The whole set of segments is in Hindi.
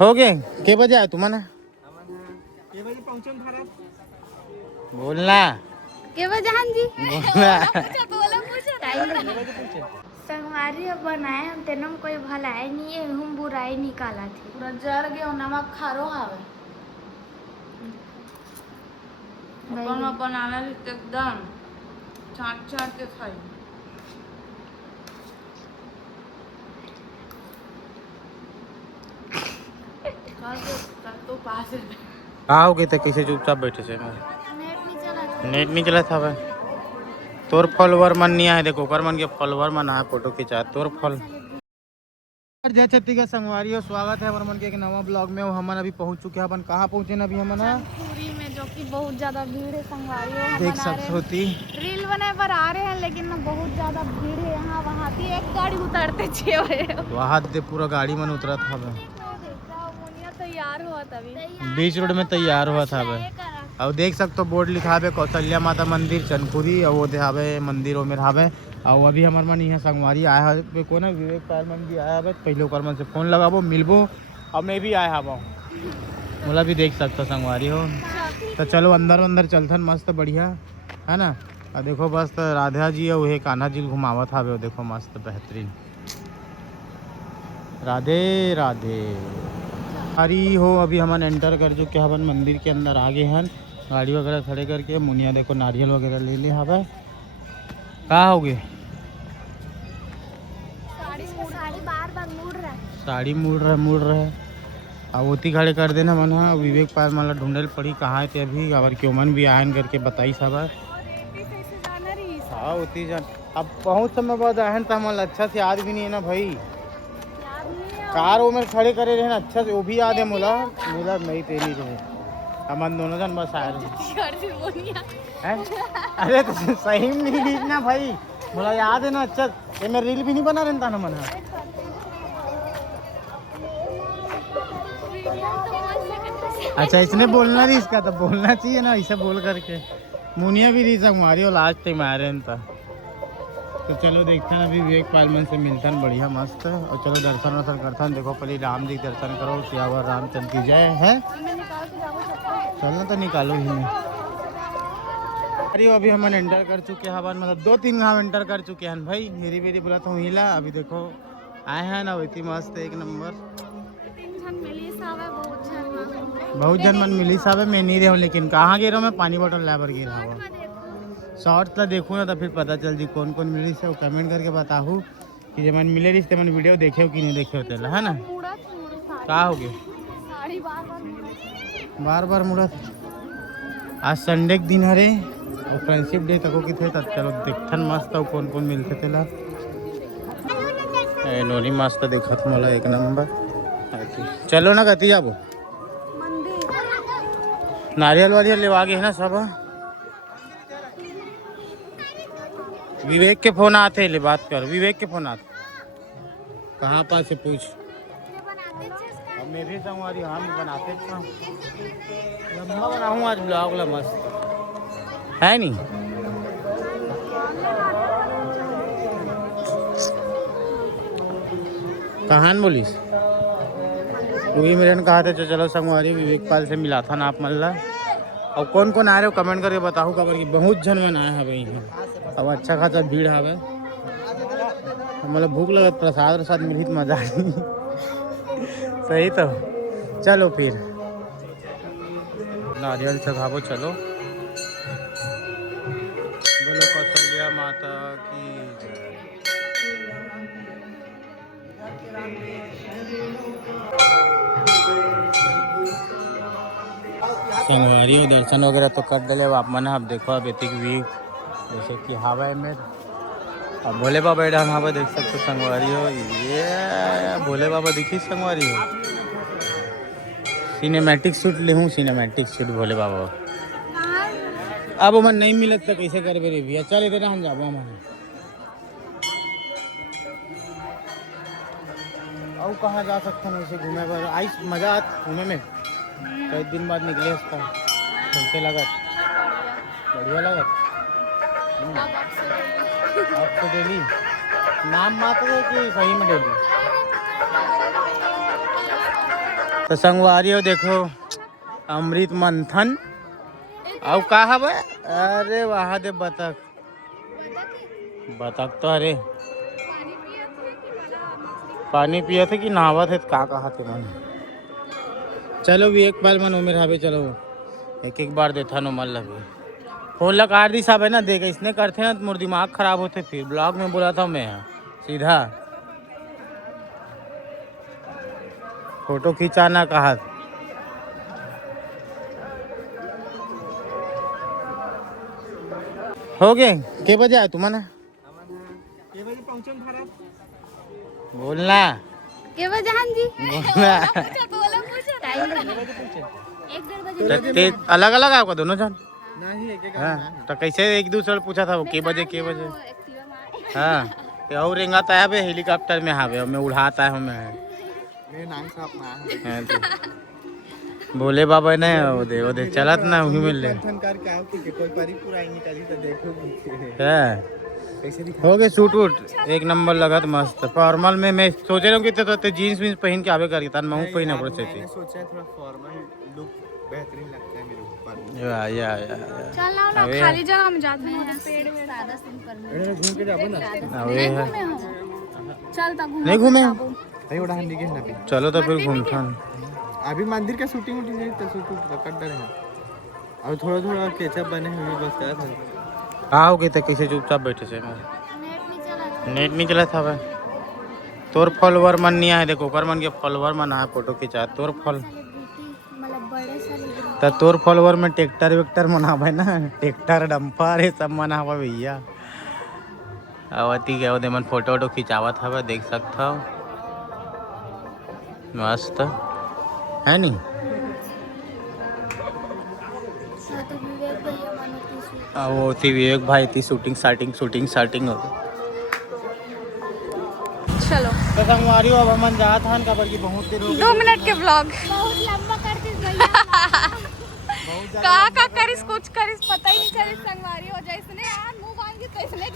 हो गए के बजे आए तुम्हारा के बजे पहुंचे भारत बोलना के बजे हाँ जी बोलना संगवारी अब बनाए हम तेनों में कोई भलाई नहीं है हम बुराई निकाला थी पूरा जर गए नमक खारो हावे अपन बनाना एकदम चाट चाट के खाई तो पास आओगे तो कैसे चुपचाप बैठे से नेट नहीं चला था भाई तोर फॉलोवर मन नहीं आए देखो कर मन के फॉलोवर मन आए फोटो खिंचा तोर फॉल जय छत्तीसगढ़ संगवारी हो स्वागत है हमारे मन के एक नवा ब्लॉग में हम अभी पहुंच चुके हैं अपन कहाँ पहुंचे ना अभी हम पूरी में जो कि बहुत ज्यादा भीड़ है संगवारी हो देख सकते होती रील बनाए पर आ रहे हैं लेकिन ना बहुत ज्यादा भीड़ है यहाँ वहाँ थी एक गाड़ी उतरते 6 बजे वहाँ दे पूरा गाड़ी मन उतरा था तैयार हुआ तभी बीच रोड में तैयार हुआ था अब देख सकते हो बोर्ड लिखा है कौशल्या माता मंदिर चनपुरी और वो देहावे मंदिर में रहावे और अभी हमारे मन यहाँ संगवारी आया है को ना विवेक पाल मन भी आया है पहले ओकर मन से फोन लगाबो मिलबो और मैं भी आया हवा बोला भी देख सकता संगवारी हो तो चलो अंदर चलथन मस्त बढ़िया है ना और देखो बस राधा जी और वही कान्हा जी घुमावत हावे देखो मस्त बेहतरीन राधे राधे हरी हो अभी हम एंटर कर चुके हैं मंदिर के अंदर आगे हैं गाड़ी वगैरह खड़े करके मुनिया देखो नारियल वगैरह ले ले हवा कहाँ हो गए साड़ी मुड़ रहा है अब ओती खड़े कर देना मन विवेक पाल माला ढूंढल पड़ी कहाँ थे अभी और क्यों मन भी आयन करके बताई सब हाँ होती जान अब बहुत समय बाद आयन तो हमारा अच्छा से याद भी नहीं है ना भाई कार वो में खड़े करे रहे ना अच्छा से वो भी याद है मुला नहीं तेरी रहे हम दोनों जन बस आए रहे अरे तो सही में नहीं दिखना भाई मुला याद है ना अच्छा ये मैं रील भी नहीं बना रहता ना मन अच्छा इसने बोलना नहीं इसका तो बोलना चाहिए ना ऐसे बोल करके मुनिया भी रही संगवारी और लास्ट टाइम आ रहे हैं तो चलो देखते हैं अभी विवेक पालमन से मिलता है बढ़िया मस्त और चलो दर्शन वर्शन करता देखो पहले राम जी दर्शन करो सियावर रामचंद्र की जय है चलना तो निकालो ही नहीं अरे अभी हम एंटर कर चुके हैं मतलब 2-3 घाव एंटर कर चुके हैं भाई मेरी बोला तो हिला अभी देखो आए हैं ना वही मस्त एक नंबर बहुत जन मन मिली साहब मैं नहीं रहा हूँ लेकिन कहाँ गिरा मैं पानी बोतल लाबर गिरा हुआ शॉर्ट तो देखूँ ना तो फिर पता चल जी कौन कौन मिली से कमेंट करके बताऊँ कि जब मन मिले रही तो मन वीडियो देखे हो कि नहीं देखे होते है ना कहा हो गए बार मुड़ा आज संडे के दिन हरे और फ्रेंडशिप डे तक कि थे तब चलो देखन मस्त और कौन कौन मिलते थे ला नोनी मस्त देखत मोला एक नंबर चलो ना कती जाबो नारियल वारियल लेवा गए है ना सब विवेक के फोन आते ले बात कर विवेक के फोन आते कहाँ पास से पूछ अब मैं भी संगवारी हम बनाते लंबा बनाऊँ आज ब्लॉग ला मस्त है नहीं कहान बोलिस वही मेरे ने कहा था चलो संगवारी विवेक पाल से मिला था ना आप मल्ला और कौन कौन आ रहे हो कमेंट करके बताओ खबर की बहुत जन मन आया है भाई अब अच्छा खासा भीड़ है मतलब भूख लगत प्रसाद मिली तो मजा आई सही तो चलो फिर नारियल चढ़ावो चलो बोलो कौशल्या माता की संगवारी और दर्शन वगैरह तो कर दिले आप मन अब देखो अब एतिक भी जैसे कि हवा में अब भोले बाबा डांग हवा देख सकते संगवारी हो ये भोले बाबा दिखी संगवारी हो सिनेमैटिक शूट ले हूँ सिनेमैटिक शूट भोले बाबा अब मन नहीं मिलत तो कैसे करबे रे भैया चल इधर हम जाबो मन और कहाँ जा सकते हैं ऐसे घूमे पर आई मजा आत घूमे में कई दिन बाद निकले उसका कैसे लगत बढ़िया लगत अब तो डेली नाम मात्र है कि सही में डेली तो संगवारी हो देखो अमृत मंथन और कहा बे अरे वहाँ दे बतख बतख तो अरे पानी पिए थे कि नहावा थे का कहा थे मन चलो भी एक बार मन उम्र हावे चलो एक बार देथा नो मन लगे फोन लगा दी साहब है ना देगा इसने करते ना मोर दिमाग खराब होते फिर ब्लॉग में बोला था मैं सीधा फोटो खिंचाना कहा हो गए के बजे आए तुम्हारा ये बजे पहुंचन भारत बोलना के बजे हाँ जी बोलना अलग अलग आपका दोनों जन नहीं एक हाँ तो कैसे एक दूसरे पूछा था वो के बजे हाँ तो और रेंगाता है बे हेलीकॉप्टर में हावे मैं उड़ाता है मैं मेरे नाम से अपना हाँ, तो बोले बाबा ने वो दे चलत ना वही मिल ले मंथन करके आओ कि कोई परी पूरा निकाली तो देखो कैसे हो गए सूट वूट एक नंबर लगा तो मस्त फॉर्मल में मैं सोच रहा हूँ कि तो जीन्स वीन्स पहन के आवे करके तान मैं पहना पड़ सकती मैंने सोचा है थोड़ा फॉर्मल लुक बेहतरीन लगता है मेरे ऊपर या चल ना अबे खाली जगह में जाते हैं पेड़ में सादा सिंपल मैंने घूम के जाबो ना अबे है चल तक नहीं घूमे नहीं उड़ा हंडी के ना पे चलो तो फिर घूमता अभी मंदिर का शूटिंग वूटिंग नहीं तो शूट कर रहे हैं और थोड़ा थोड़ा केचप बने हुए बस क्या था आओ के तो कैसे चुपचाप बैठे से नेट नहीं चला था भाई तोर फॉलोवर मन नहीं आए देखो कर मन के फॉलोवर मन आए फोटो खिंचा तोर फॉल तो तोर फॉलोवर में ट्रैक्टर वेक्टर मनावे ना ट्रैक्टर डंपर ये सब मनावा भैया आवती क्या दे मन फोटो वोटो खिंचावा था देख सकता हो मस्त है नहीं वो थी विवेक भाई थी शूटिंग स्टार्टिंग हो गई चलो तो संगवारी अब हम जा था का बल्कि बहुत देर हो गई 2 मिनट के ब्लॉग बहुत लंबा कर दी भैया का करिस कुछ करिस पता ही नहीं चलिस संगवारी हो जाए इसने यार मुंह बांध के तो इसने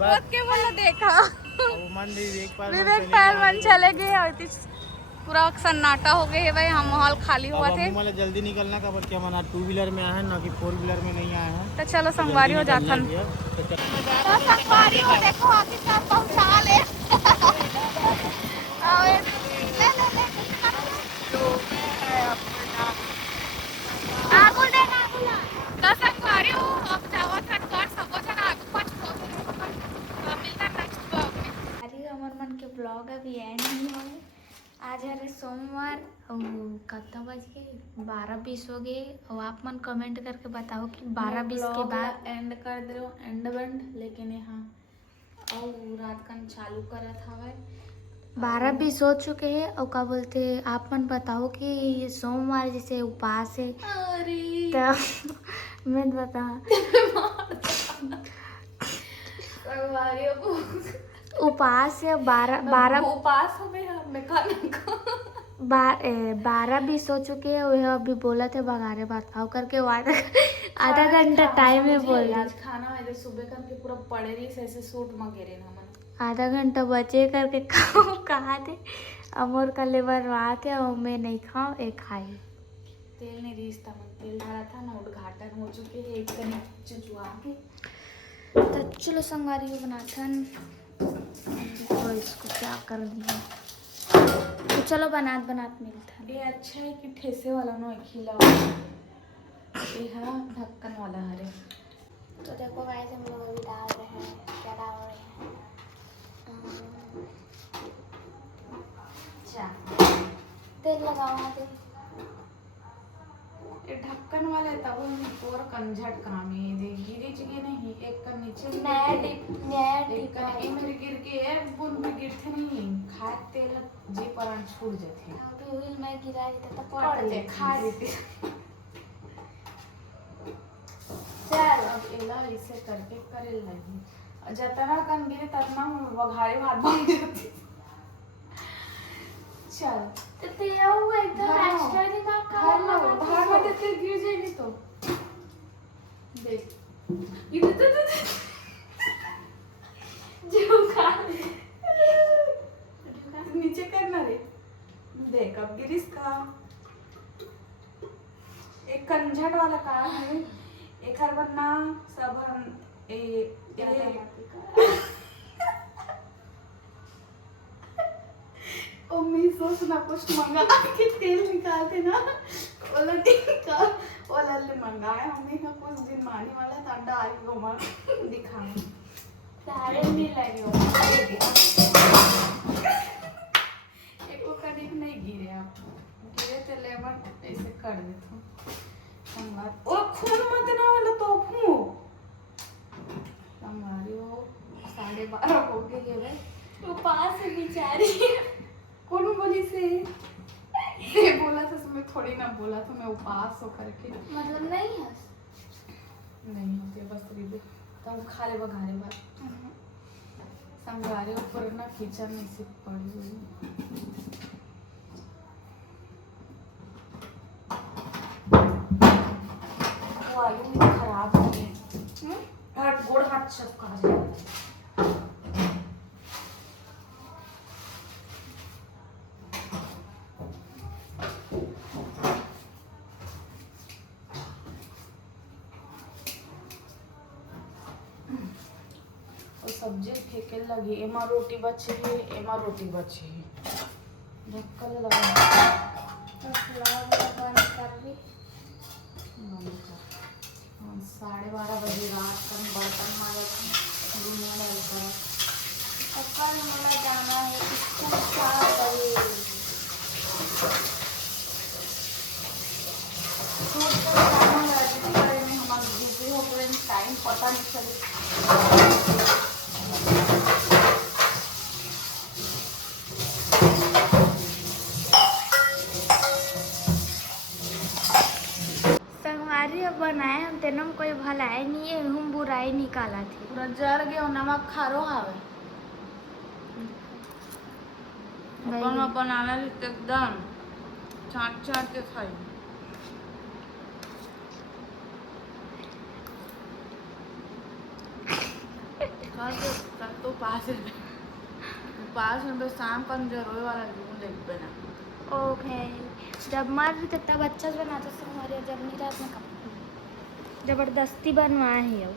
बहुत के बोला देखा विवेक पहलवान चले गए और पूरा सन्नाटा हो गए है भाई हम माहौल खाली हुआ थे मतलब जल्दी निकलना का बल्कि हमारा 2 व्हीलर में आया है ना कि 4 व्हीलर में नहीं आया है तो चलो संगवारी हो जाता तो तो संगवारी हो देखो आगे सब पहुंचा ले तो संगवारी हो अब जावा थनकर सबो जन आगू पाछ तो मिलता नेक्स्ट ब्लॉग में अरे अमर मन के ब्लॉग अभी एंड नहीं होंगे आज है सोमवार कितना बज गए 12:20 हो गए और आप मन कमेंट करके बताओ कि 12:20 के बाद एंड कर दे रहो एंड बंद लेकिन यहाँ और रात का चालू करा था भाई 12:20 हो चुके हैं और क्या बोलते आप मन बताओ कि सोमवार जैसे उपवास है तो मैं बता उपवास है 12:20 हो चुके हैं वह अभी बोला थे बघारे भात खाओ करके आधा घंटा टाइम है बोल रही आज खाना है सुबह करके पूरा पड़े रही ऐसे सूट मगेरे ना मन आधा घंटा बचे करके खाओ कहा थे अमोर का लेबर वहाँ के और मैं नहीं खाऊं एक खाई तेल नहीं रिश्ता मन तेल डाला था ना उद्घाटन हो चुके हैं एक कनी चुचुआ के तो चलो संगवारी को बनाथन तो इसको क्या कर दिया तो चलो बनात मिलता ये अच्छा है कि ठेसे वाला नो खिला ये है ढक्कन वाला हरे तो देखो गाइस हम लोग अभी डाल रहे हैं क्या डाल रहे हैं अच्छा तेल लगाओ ना तेल ये ढक्कन वाला है तब हम और कंझट काम है दे गिरी जगह नहीं एक का नीचे नया डिप एक का ये मेरे गिर के है बुन में गिरते नहीं खाए तेल जे परान छूट जाते अभी हुई मैं गिरा देता तो पड़ पड़ जाए खा लेते चल अब एला इसे करके करे लगी जतना कन गिरे तना वघारे भात बन जाती चल तो तेरा वो एकदम एक्स्ट्रा दिमाग का भाग में तेल गिर जाएगी तो देख ये तो जो खा नीचे करना रे देख अब गिरिस इसका एक कंझट वाला कार है, एक हर बनना सब हम मम्मी सोच ना कुछ मंगा के तेल निकालते ना ओला मंगाए मम्मी का कुछ दिन माने वाला था डाल को मां दिखाऊं सारे नहीं लगे हो एक को करीब नहीं गिरे आप गिरे तो लेमन ऐसे कर देता हूं संभाल और खून मत ना वाला तो फू संभालियो 12:30 हो गए वो पास है बेचारी। कौन बोली से बोला था मैं थोड़ी ना बोला था मैं उपास हो करके मतलब नहीं है। नहीं होते बस रीबे तब खा ले बघारे बात संगारे ऊपर ना किचन में से पड़ी हुई वो आलू भी खराब हो गए हाथ गोड़ हाथ सब खा जाए सब्जी फेंके लगी एमा रोटी बची है एमा रोटी बची है ढक्कन लगा तो ब्लॉग बंद कर दी। 12:30 बजे रात का बर्तन मारे दुनिया डालता और कल हमारा जाना है स्कूल 4 बजे। सूट का सामान रजिस्टर करे में हमारा बिजी हो गए टाइम पता नहीं चले संगवारी अब बनाए हम तेना में कोई भलाई नहीं है हम बुराई निकाला थी। पूरा जर गए नमक खारो आवे अपन बनाना एकदम चाट चाट के खाई कल तो पास में शाम का जरूर वाला देख बना ओके जब मर भी तब अच्छा से बनाता संगवारी जब नहीं रात में जबरदस्ती बनवाए है अब